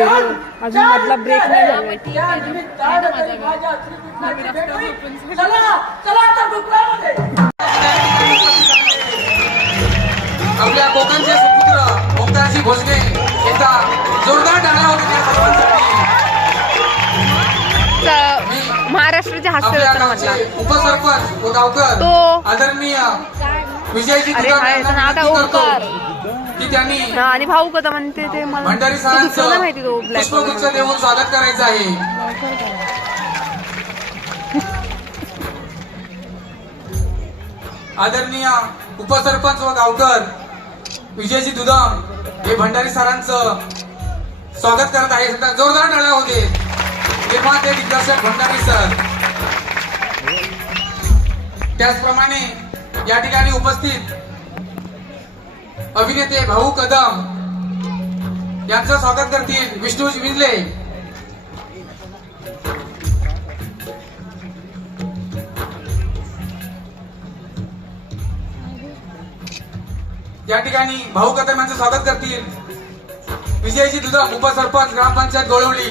पेरू अजून मधला ब्रेक नाही आपल्या कोकणचे सुपुत्र ओंकारजी भोसले एकदा जोरदार तर महाराष्ट्राचे हास्य उपसरपंच व गावकर तो- आदरणीय विजयजी. की त्यांनी हा, आणि भाऊ कथा म्हणते ते भंडारी माहिती तो सरांचं ब्लॅक पुष्पगुच्छ देऊन स्वागत करायचं आहे. आदरणीय उपसरपंच व गावकर विजयजी दुदम हे भंडारी सरांचं स्वागत करत आहे. जोरदार टाळ्या होते. निर्माते दिग्दर्शक भंडारी सर. त्याचप्रमाणे या ठिकाणी उपस्थित अभिनेते भाऊ कदम यांचं स्वागत करतील विष्णू विंजले या ठिकाणी भाऊ कदम यांचं स्वागत करतील. विजयजी दुधम उपसरपंच ग्रामपंचायत गोळवली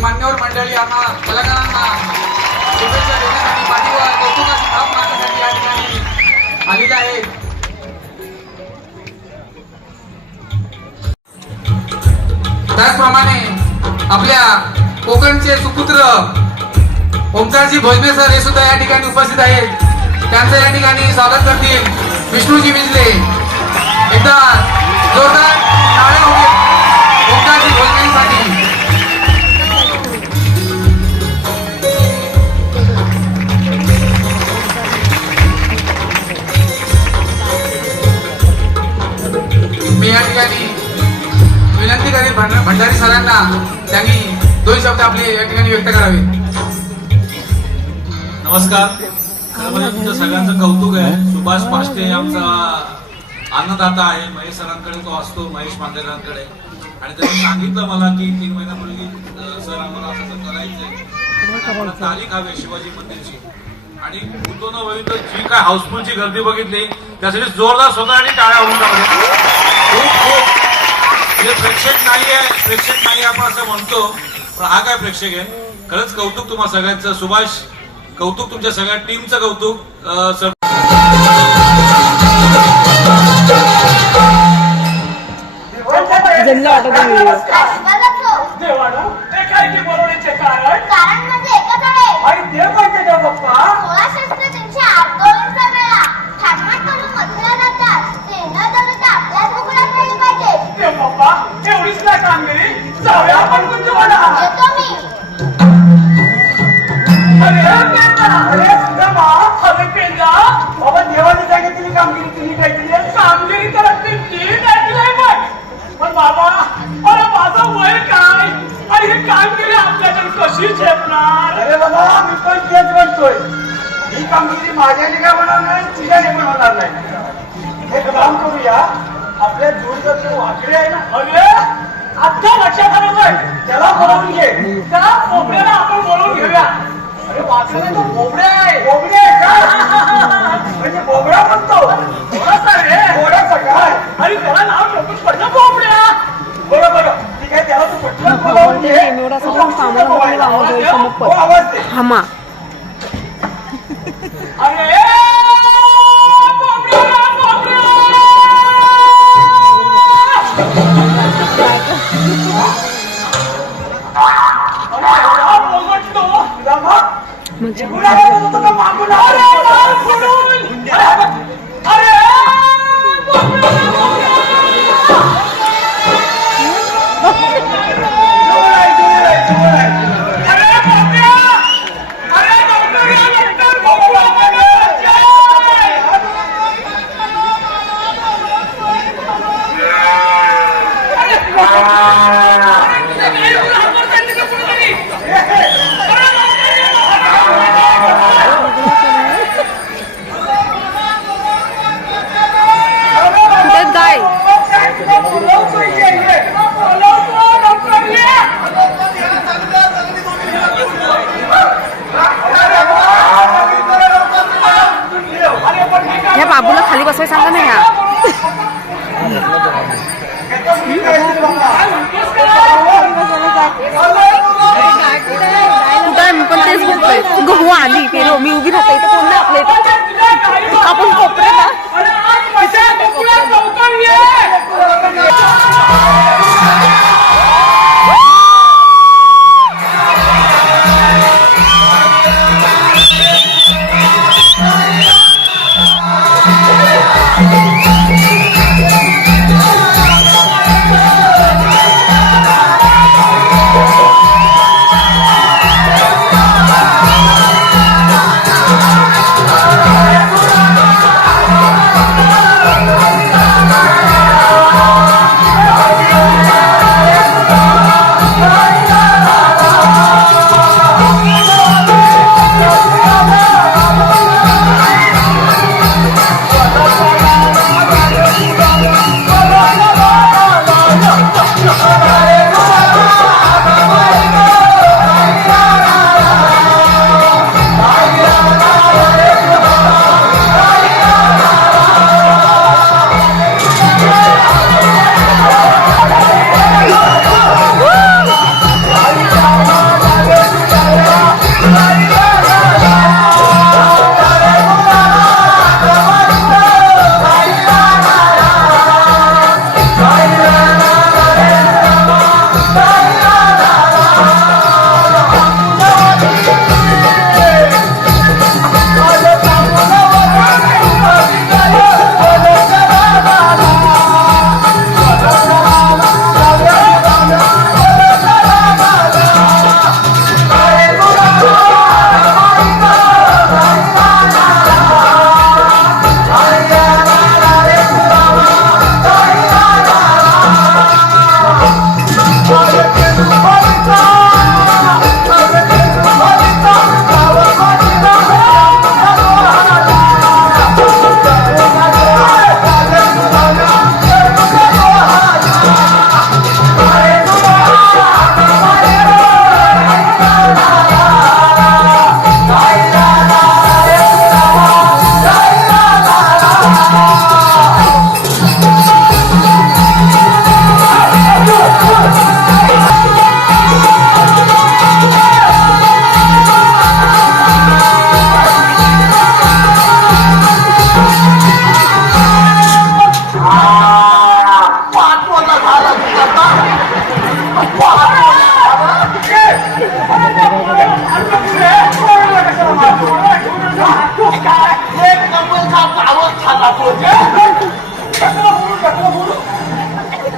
मान्यवर मंडळी यांना कलाकारांना शुभेच्छा देण्यासाठी पाठीवर कौतुकाची थाप मारण्यासाठी या ठिकाणी आलेले आहेत. त्याचप्रमाणे आपल्या कोकणचे सुपुत्र ओमकारजी भोजने सर हे सुद्धा या ठिकाणी उपस्थित आहेत. त्यांचं या ठिकाणी स्वागत करतील विष्णूजी विजले. एकदा जोरदार ओमकारजी होऊ मी या ठिकाणी विनंती करेन भंडारी सरांना त्यांनी दोन शब्द आपले या ठिकाणी व्यक्त करावे. नमस्कार. तुमचं सगळ्यांचं कौतुक आहे. सुभाष पाष्टे आमचा अन्नदाता आहे. महेश सरांकडे तो असतो महेश मांदेकरांकडे आणि त्यांनी सांगितलं मला की तीन महिन्यापूर्वी सर आम्हाला असं असं करायचंय. तारीख हवी शिवाजी मंदिरची. आणि कुठं न जी काय हाऊसफुलची गर्दी बघितली त्यासाठी जोरदार स्वतः आणि टाळ्या होऊन टाकल्या खूप खूप म्हणजे प्रेक्षक नाही आहे प्रेक्षक नाही आपण असं म्हणतो पण हा काय प्रेक्षक आहे? खरंच कौतुक तुम्हा सगळ्यांचं. सुभाष कौतुक तुमच्या सगळ्या टीमचं कौतुक सर वाटत करूया आपल्या दूरदर्शन वाकडे आहे ना? अरे आता लक्षात आलं बघ त्याला बोलावून घे. त्या कोंबड्याला आपण बोलवून घेऊया. अरे वाचलं तो कोंबड्या आहे. बोबडे आहे का? म्हणजे बोबडा म्हणतो. थोडासा रे. काय आणि त्याला नाव ठोकून पडलं कोंबड्या बरं बरं. ठीक आहे त्याला तू पटकन बोलावून घे. एवढा पण आवाज द्यायचा मग हो अरे म्हणजे पुढे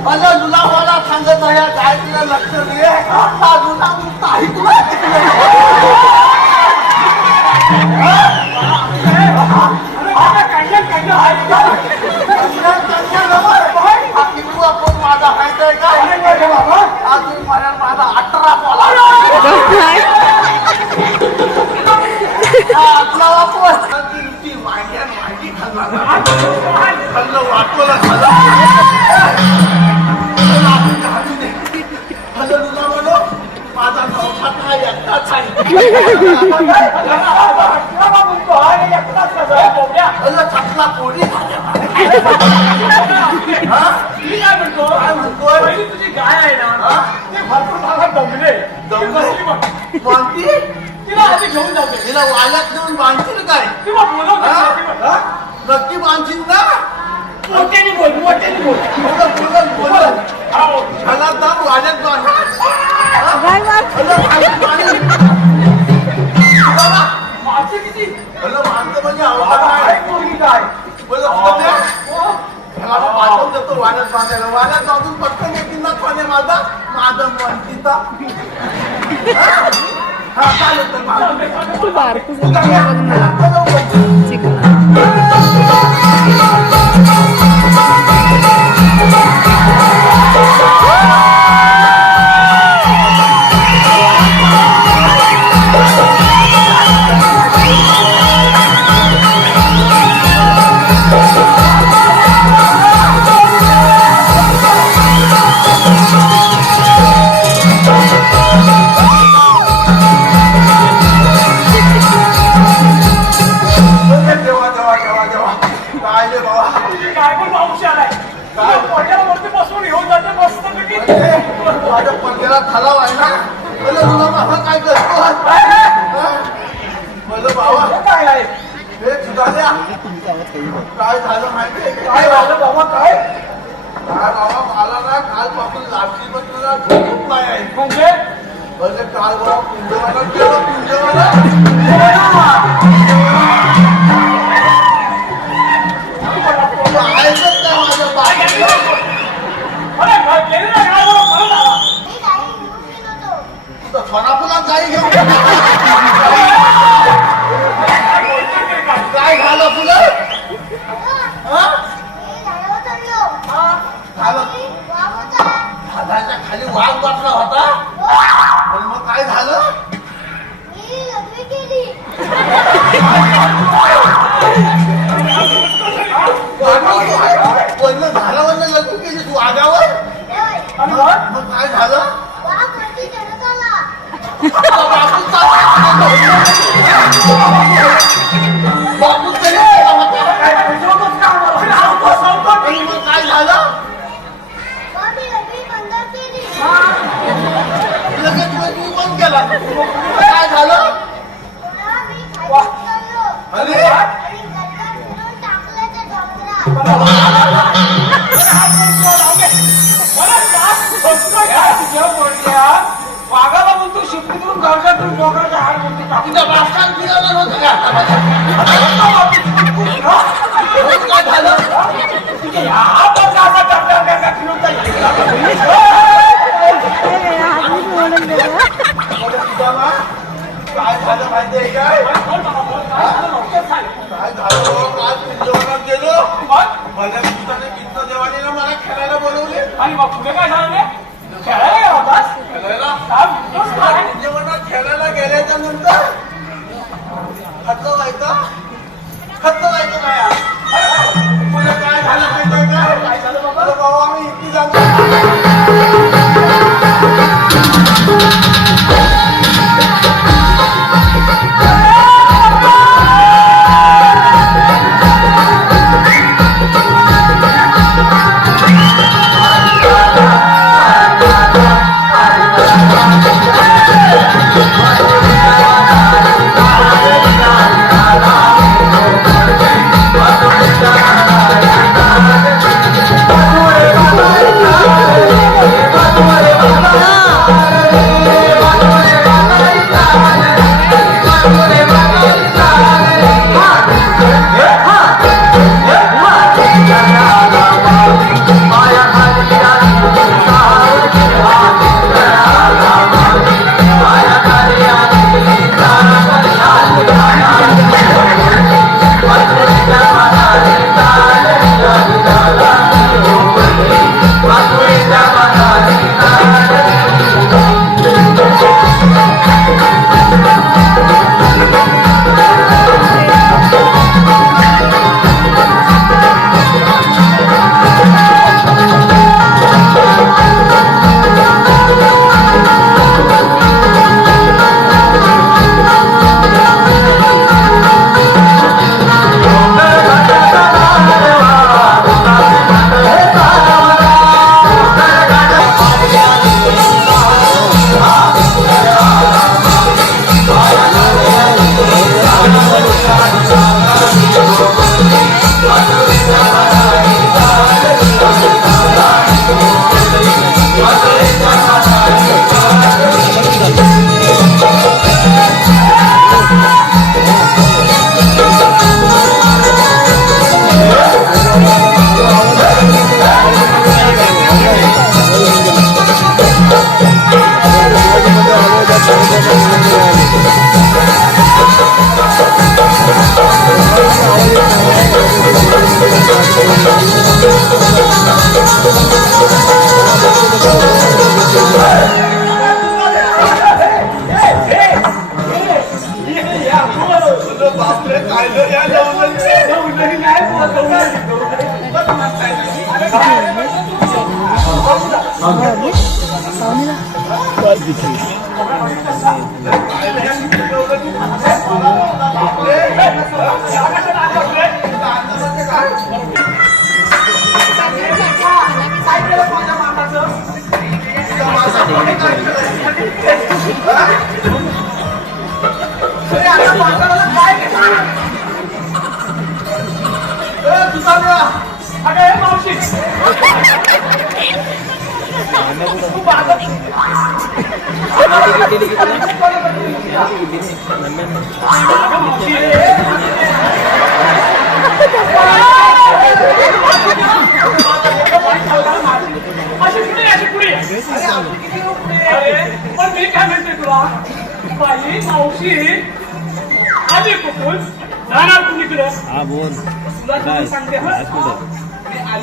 मला मला सांगत आहे काय तिला लक्ष दे आपण माझा माहिती अजून माझा अठरा हॅलो तुला म्हणो माझा नवसात एकटाच आहे? छातला पोळी मी काय म्हणतो? काय म्हणतोय? पहिली तुझी गाय आहे ना? ती भरपूर भागात दमले. कोणती? तिला आधी घेऊन दे तिला वाल्यात नेऊन बांधतील काय? नक्की बांधशील ना? मोठ्याने बोल मोठ्याने बोल. पाणी वाण्यात बांधायला वाण्यात बांधून पटकन येतील ना कोणे माझा माझं मन तिथं. हा? चालेल तर. बारकूच माझ्या पडद्याला थलाव आहे ना मला तुला बाबा काय करतो मला बाबा काय आहे हे सुधाऱ्या काय झालं माहितीये? काय झालं बाबा काय? काय बाबा मला ना कालपासून पण तुला झोपूच नाही आहे. म्हणजे म्हणजे काल बाबा कुंडवाला गेलो कुंडवाला म्हणून काय झालं माहितीये काय काय झालं गेलो माझ्या मला खेळायला बोलवले आणि मग पुढे काय झालं खेळायला गेला होतास खेळायला काय खेळायला गेल्याच्यानंतर खत व्हायचं खत व्हायचं काय पुढे काय झालं माहितीये काय काय झालं बाबा बाबा आम्ही इतकी जातो हे मावशी पण मी काय? म्हणते तुला बाई आली कुठून जाणार कुणीकडे हा. बोल तुला तुम्ही सांगते हं?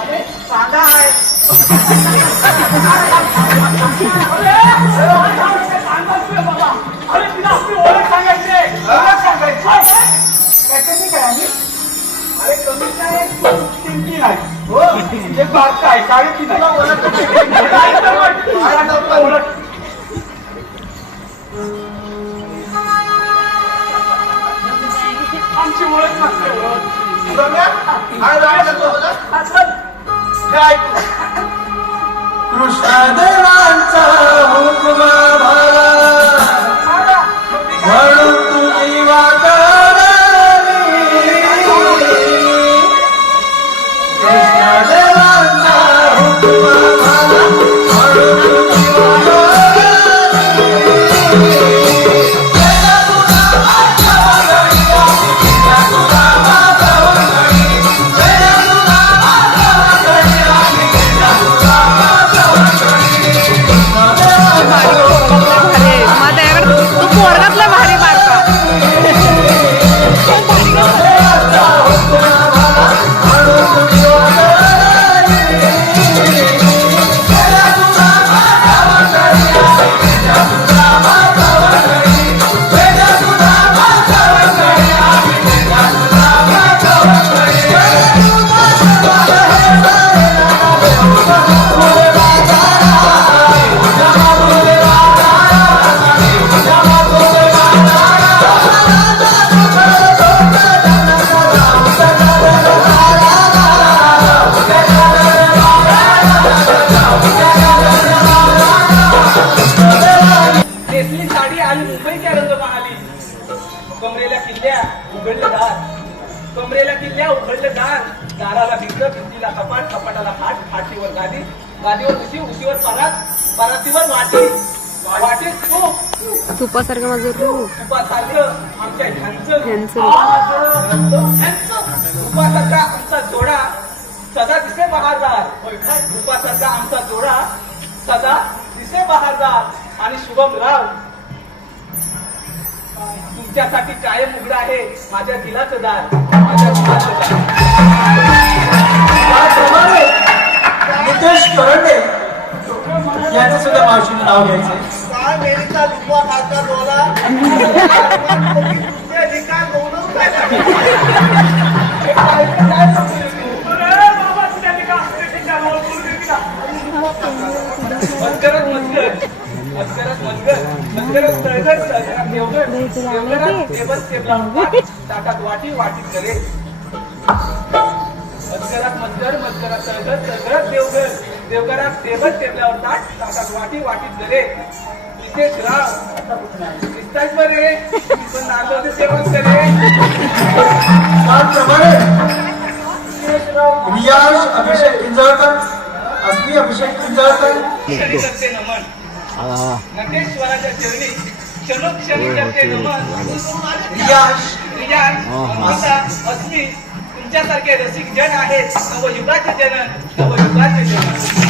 आहे? सांगा तुझ्या बाबा. अरे, तिला आपली ओळख सांगायची. ओळख सांगायची. काय कमी काय आम्ही? अरे कमी काय तीन आहे हो एक बाग काय साडेतीन ओळख. आमची ओळख नसते ओळख मेळा? काय? कृष्णदेवांचा हुकमा भाला म्हणून परात परातीवर वाटी तुपासारखं माझं रूप. तुपासारखं आमच्या ह्यांचं ह्यांचं. तुपासारखा आमचा जोडा सदा दिसे बहारदार. तुपासारखा आमचा जोडा सदा दिसे बहारदार. आणि शुभम राव. तुमच्यासाठी कायम उघडं आहे माझ्या दिलाचं दार. माझ्या दिलाचं दार. नितेश करंडे. यांचं सुद्धा मावशीने नाव घ्यायचे. ताटात वाटी वाटीत करे मस्करात मस्कर मस्करात तळघर तळघरात देवघर. देवघरात टेबल टेबलावर ताट ताटात वाटी वाटीत करे इथे राव दिसतायत बरे मी पण नाचलो होते तेव्हाच करे त्याप्रमाणे रियाज अभिषेक इंजळकर असली अभिषेक इंजळकर क्षणी करते नमन नटेश्वराच्या चरणी क्षणोक्षणी करते नमन. रियाज. रियाज आता अस्मी तुमच्यासारखे रसिक जन आहेत. नवयुगाचे जनन नवयुगाचे जनन